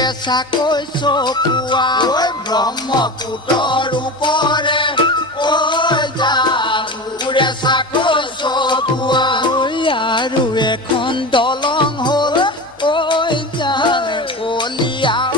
চাকৈ চপুৱা ঐ ব্ৰহ্মপুত্ৰৰ ওপৰে ঐ জান উৰে চাকৈ চপুৱা ঐ আৰু এখন দলং হ'ল ঐ জান কলিয়া